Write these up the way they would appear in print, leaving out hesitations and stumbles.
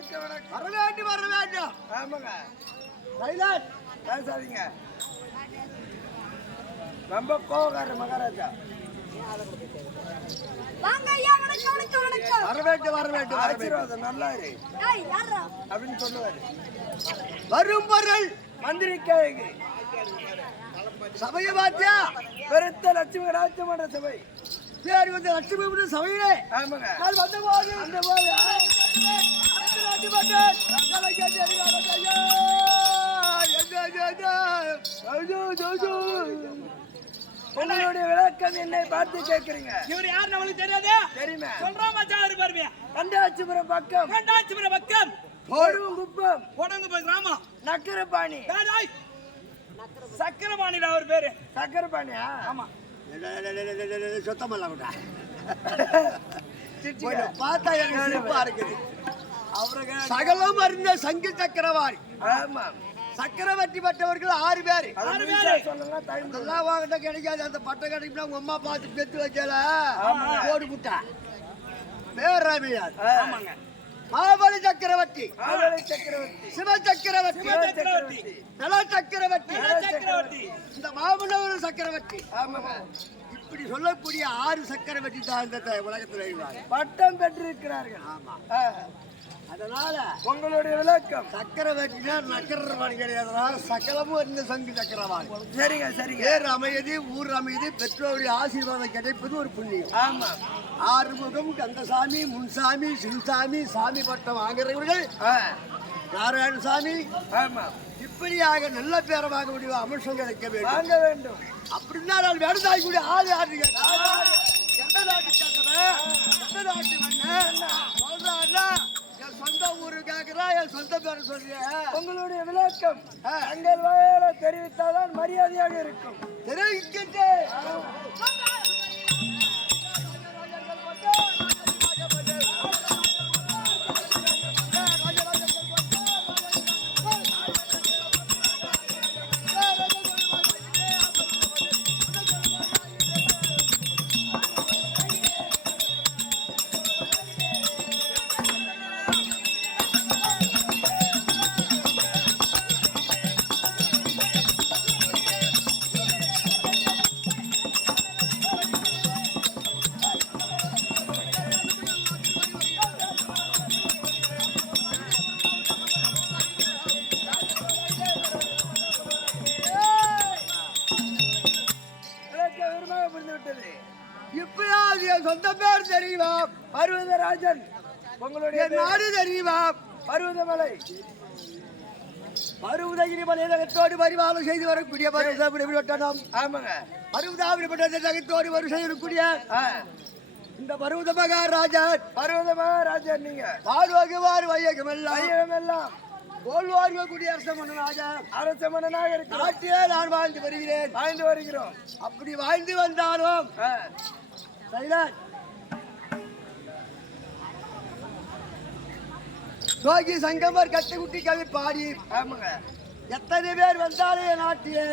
வர வேண்டும் வர வேண்டும். ஆமாங்க சைலண்ட் பேசாதீங்க. ரொம்ப கோவக்கார மகாராஜா. வர வேண்டும் வர வேண்டும். ஆசீர்வாதம் நல்லா இரு அப்படின்னு சொல்லுவாரு. வரும் பொருள் மந்திரி கேளுங்க. சபையை பாத்தியா? பெருத்த லட்சுமி ராஜ்யமன்ற சபை பேர் வந்து லட்சுமி சபையிலே. ஆமாங்க நான் வந்த போது அந்த போது உங்களுடைய விளக்கம் என்னை பார்த்து கேட்கிறீங்க. இவர் யார் நம்மளுக்கு தெரியாது. தெரியுமே. சொல்றோம் மச்சான் அவரு பாருங்க. கண்டாச்சிபுரம் பக்கம் கண்டாச்சிபுரம் பக்கம் போடும் குப்பம் போடங்க கிராமம் நக்கரபாணி. சக்கரபாணி அவர் பேரு. சக்கரபாணியா? ஆமா. சுத்தமல்ல பார்த்தா எனக்கு சிரிப்பா இருக்குது. சகலம் அறிந்த சங்கி சக்கரவாணி. ஆமா சக்கரவர்த்தி பட்டவர்கள் 6 பேர். சொல்லுங்க. எல்லாம் வாங்கிட்ட கிடைக்காது. அந்த பட்டை கிடைக்குன்னா உங்க அம்மா பார்த்து பெத்து வச்சால ஓடு முட்டா பேர் ரவியார். ஆமாங்க. மாபலி சக்கரவர்த்தி, சக்கரவர்த்தி, சிவ சக்கரவர்த்தி, நல சக்கரவர்த்தி, இந்த மாமனவர் சக்கரவர்த்தி. ஆமாங்க. இப்படி சொல்லக்கூடிய 6 சக்கரவர்த்தி தான் இந்த உலகத்தில் பட்டம் பெற்றிருக்கிறார்கள். ஆமா. அதனால உங்களுடைய விளக்கம் சக்கரவர்த்தினா நக்கரவாணி கிடையாது. சகலமும் இருந்த சங்கு சக்கரவாணி. சரிங்க சரிங்க. பேர் அமையது, ஊர் அமையது, பெற்றோருடைய ஆசீர்வாதம் கிடைப்பது ஒரு புண்ணியம். ஆமா. ஆறுமுகம், கந்தசாமி, முன்சாமி, சிவசாமி, சாமி பட்டம் வாங்குறவர்கள் நாராயணசாமி. ஆமா. இப்படியாக நல்ல பேரை வாங்க முடியும். அம்சம் கிடைக்க வேண்டும். வாங்க வேண்டும். அப்படின்னா நான் வேணுதாய் கூடிய ஆளு ஆடுங்க. எந்த நாட்டு கேட்கிறேன், எந்த நாட்டு மண்ணு சொல்றாருன்னா என் சொந்த ஊரு கேட்கிறா, என் சொந்த பேரை சொல்றிய. உங்களுடைய விளக்கம் எங்கள் வாயால தெரிவித்தால்தான் மரியாதையாக இருக்கும். தெரிவிக்கிட்டு இப்பயாவது என் சொந்த பேர் தெரியுமா? பர்வதராஜன். உங்களுடைய நாடு தெரியுமா? பர்வதமலை. பருவதகிரி மலையகத்தோடு பரிமாலம் செய்து வரக்கூடிய பருவதம். ஆமாங்க. பருவதாபுரத்தோடு வரும் செய்யக்கூடிய இந்த பருவத மகாராஜன். பர்வத மகாராஜன் நீங்க. வாழ்வாகுவார் வையகமெல்லாம் ஐயமெல்லாம் போல்வாழ்வ குடியரசு மன்னனாக அரச மன்னனாக இருக்கிறோம். நாட்டிலே நான் வாழ்ந்து வருகிறேன். வாழ்ந்து வருகிறோம். அப்படி வாழ்ந்து வந்தாலும் நோக்கி சங்கமர் கட்டுக்குட்டி கவி பாடி. ஆமாங்க. எத்தனை பேர் வந்தாலும் என் நாட்டிலே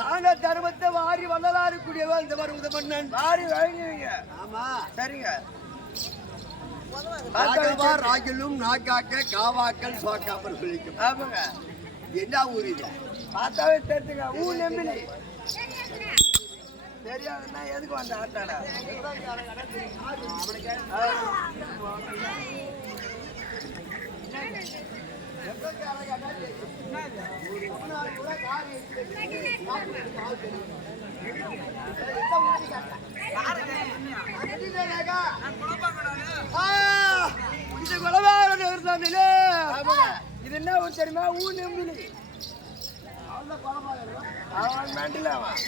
தாங்க தர்மத்தை வாரி வள்ளலாறு கூடியவன் இந்த பருவத மன்னன். வாரி வழங்குவீங்க. ஆமா. சரிங்க. ராகிலும் நாக்காக்க காவாக்கல் சோக்காப்பர் சொல்லிக்கும். ஆமாங்க. என்ன ஊர் இது? பார்த்தாவே தெரிஞ்சுங்க. ஊ நெம்பிலி. தெரியாதுன்னா எதுக்கு வந்த ஆட்டாடா? இது என்ன ஊர் தெரியுமா? ஊ நெம்பிலி. அவன் மெண்டல அவன்.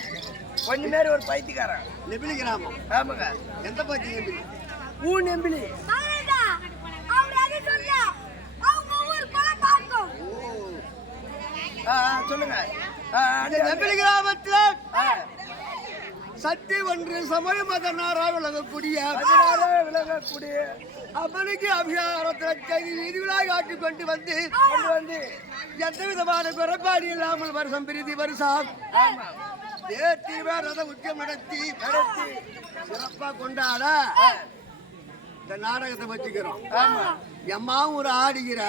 கொஞ்ச நேரம் ஒரு பைத்தியக்காரன். நெபிலி கிராமம். ஆமாங்க. எந்த பத்தி நெபிலி? ஊ நெம்பிலி. சொல்லுங்க. நெபிலி கிராமத்தில் சக்தி ஒன்று சமய மதனாராக விளங்கக்கூடிய அவனுக்கு அபிஷேகத்தில் வீதிகளாக ஆட்டி கொண்டு வந்து எந்த விதமான குறைபாடு இல்லாமல் வருஷம் பிரிதி வருஷம் ரத உச்சம் நடத்தி சிறப்பா கொண்டாட இந்த நாடகத்தை வச்சுக்கிறோம். ஆமா எம்மாவும் ஒரு ஆடிக்கிற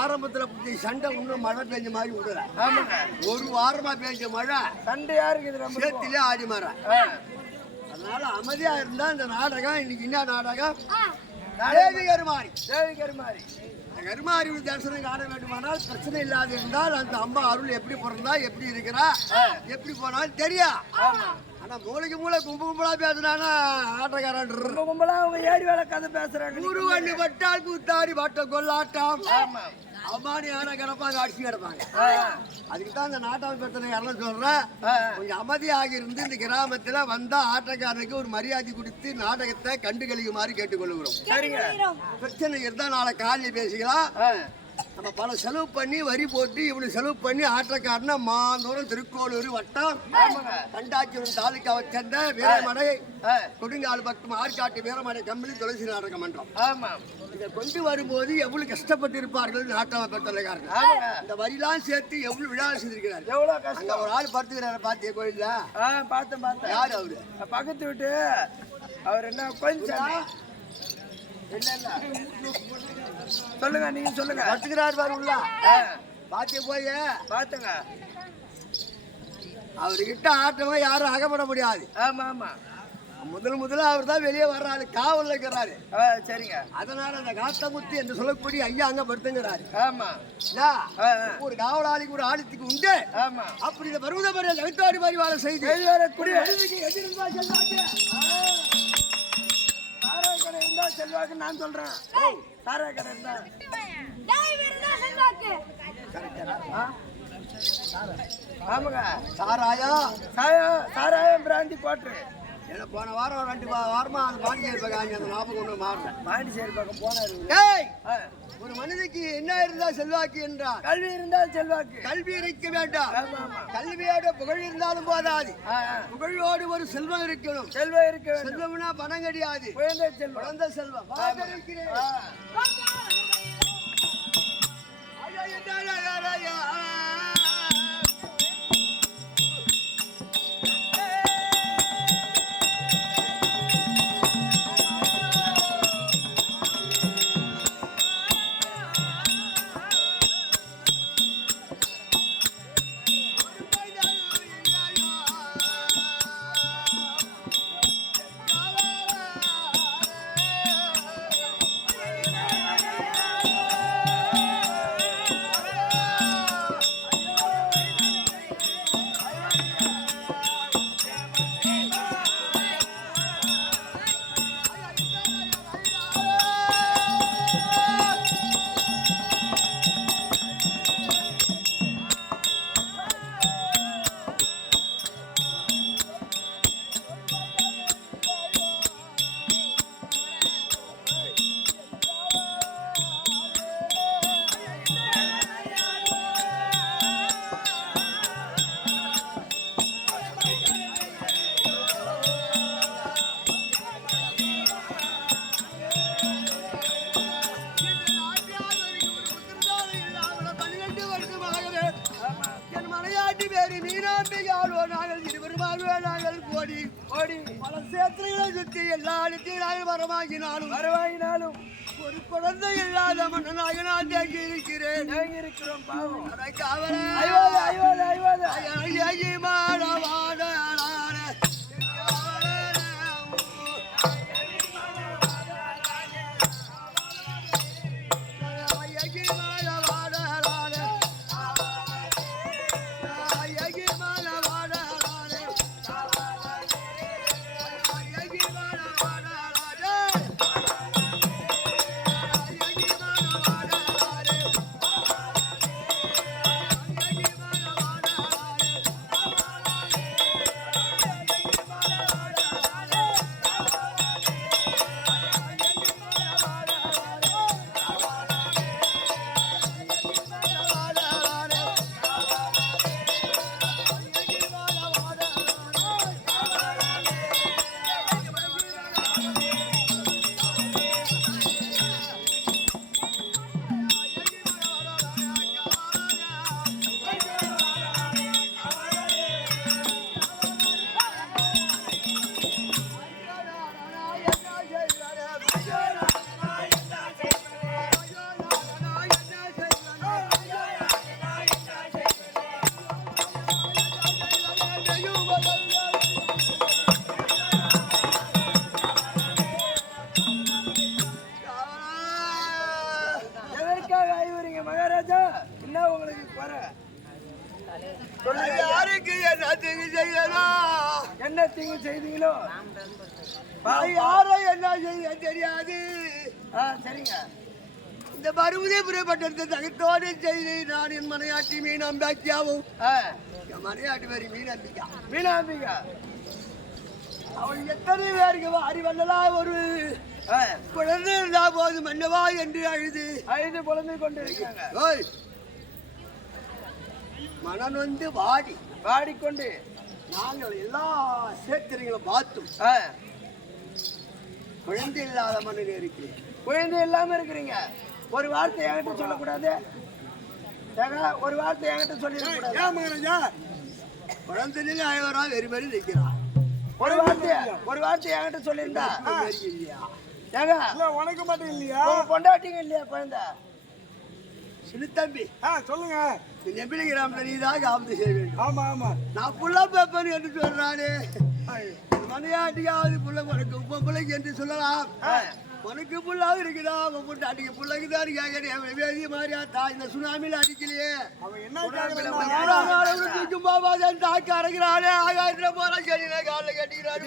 ஆரம்பத்துல புத்தி சண்டை இன்னும் மழை பெஞ்ச மாதிரி விடுற. ஆமாங்க ஒரு வாரமா பெஞ்ச மழை சண்டை யாருக்கு இது ரொம்ப சேத்திலே ஆடி மாற. அதனால அமைதியா இருந்தா இந்த நாடகம் இன்னைக்கு என்ன நாடகம்? தேவி கருமாரி. தேவி கருமாரி. கருமாரி தரிசனம் காண வேண்டுமானால் பிரச்சனை இல்லாத இருந்தால் அந்த அம்மா அருள் எப்படி பிறந்தா எப்படி இருக்கிறா எப்படி போனாலும் தெரியா. ஆனா மூளைக்கு மூளை கும்பலா பேசுனானா ஆட்டக்காரன் ரொம்ப கும்பலா அவங்க ஏரி வேலை கதை பேசுறாங்க. ஊரு வண்டி பட்டால் கூத்தாடி வட்ட கொள்ளாட்டம் அம்மானி ஆன கிடப்பாங்க அடிச்சு கிடப்பாங்க. அதுக்குதான் இந்த நாட்டாமை பிரச்சனை யாரும் சொல்றேன். கொஞ்சம் அமைதியாக இருந்து இந்த கிராமத்துல வந்தா ஆட்டக்காரனுக்கு ஒரு மரியாதை கொடுத்து நாடகத்தை கண்டு கழிக்குமாறு கேட்டுக்கொள்ளுகிறோம். சரிங்க பிரச்சனை இருந்தா நாளை காலையில் பேசிக்கலாம். நம்ம பல செலவு பண்ணி வரி போட்டு இவ்வளவு செலவு பண்ணி ஆட்டக்காரன மாந்தோறும் திருக்கோளூர் வட்டம் கண்டாச்சிபுரம் தாலுக்காவை சேர்ந்த வீரமடை கொடுங்கால் பக்கம் ஆற்காட்டு வீரமடை கம்பெனி துளசி நாடக மன்றம். ஆமா இதை கொண்டு வரும்போது எவ்வளவு கஷ்டப்பட்டு இருப்பார்கள் நாட்டாம பெற்றலைக்காரங்க. இந்த வரிலாம் சேர்த்து எவ்வளவு விழா செய்திருக்கிறார். எவ்வளவு கஷ்டம். அங்க ஒரு ஆள் படுத்துக்கிறாரு பாத்திய கோயில்ல. பார்த்தேன் யாரு அவரு? பக்கத்து விட்டு அவர் என்ன கொஞ்சம் சொல்லுங்க நீங்க சொல்லுங்க. படுத்துக்கிறாரு பாரு உள்ள பாத்திய போய் பாத்துங்க. அவர்கிட்ட ஆட்டமா யாரும் அகப்பட முடியாது. ஆமா ஆமா முதல்ல அவர் தான் வெளியே வர்றாரு, காவல் இருக்கிறாரு. சரிங்க அதனால அந்த காத்தமுத்தி என்று சொல்லக்கூடிய ஐயா அங்க படுத்துங்கிறாரு. ஆமா ஒரு காவலாளிக்கு ஒரு ஆளுத்துக்கு உண்டு. ஆமா அப்படி இந்த பருவத பரிய தவித்தாடி மாதிரி வாழ செய்து சாராய கடை இருந்தா செல்வாக்கு நான் சொல்றேன். சாராய கடை இருந்தா ஆமாங்க சாராயம் பிராந்தி போட்டு என்ன போன வாரம் 2 வாரமா அந்த பாண்டிச்சேரி பக்கம் அந்த ஞாபகம் ஒண்ணு மாறல. பாண்டிச்சேரி பக்கம் போனாரு. ஒரு மனிதனுக்கு என்ன இருந்தா செல்வாக்கு என்றார்? கல்வி இருந்தால் செல்வாக்கு. கல்வி இருக்க வேண்டாம். கல்வியோட புகழ் இருந்தாலும் போதாது. புகழோடு ஒரு செல்வம் இருக்கணும். செல்வம் இருக்க வேண்டும். செல்வம்னா பணம் கிடையாது, குழந்தை செல்வம். குழந்தை செல்வம். வரவாங்கினாலும் ஒரு குழந்தை இல்லாத மன்னனாக நான் தேங்கி இருக்கிறேன். பாவம் அவரை மகாராஜா என்ன உங்களுக்கு குறை யாருக்கு என்ன தீங்கு செய்யலாம்? என்ன தீங்கு செய்தீங்களோ யாரை என்ன செய்ய தெரியாது. சரிங்க. இந்த பருவதேபுரப்பட்டத்தை தகத்தோடு செய்து நான் என் மனையாட்டி மீனாம்பியாவும் என் மனையாட்டி பேரு மீனாம்பிக்கா. மீனாம்பிகா அவள் எத்தனை பேருக்கு வாரி வந்தலாம் ஒரு குழந்தை இருந்தா போதும் மன்னவா என்று அழுது குழந்தை கொண்டு இருக்காங்க. ஓய், மனம் வந்து வாடிக்கொண்டு நாங்கள் எல்லா சேத்திரங்களும் பார்த்தோம். குழந்தை இல்லாத மனிதன் இருக்கிறேன். குழந்தை இல்லாம இருக்கிறீங்க. ஒரு வார்த்தை என்கிட்ட சொல்லக்கூடாது. ஒரு வார்த்தை என்கிட்ட சொல்லிடக்கூடாது. ஏன் மகாராஜா குழந்தையில அழகரா வெறி மாதிரி நிற்கிறான். ஒரு வார்த்தை என்கிட்ட சொல்லியிருந்தா இல்லையா ஏங்க உனக்கு மட்டும் இல்லையா? கொண்டாட்டிங்க இல்லையா குழந்தை? சின்னத்தம்பி சொல்லுங்க. நெபிலி கிராமத்தில் நீதான் காப்பது செய்ய வேண்டும். ஆமா ஆமா. நான் புள்ள பேப்பன் என்று சொல்றானே மனையாட்டியாவது புள்ள உனக்கு உப்ப பிள்ளைக்கு என்று சொல்லலாம். உனக்கு புள்ளாவது இருக்குதா? உன் பொண்டாட்டிக்கு பிள்ளைக்கு தான் கேட்கறேன். வேதிய மாதிரியா தா இந்த சுனாமியில் அடிக்கலையே. அவன் என்ன தூக்கும் போவாதான் தாக்க அரைக்கிறானே. ஆகாயத்துல போற செடியில காலில் கட்டிக்கிறாரு.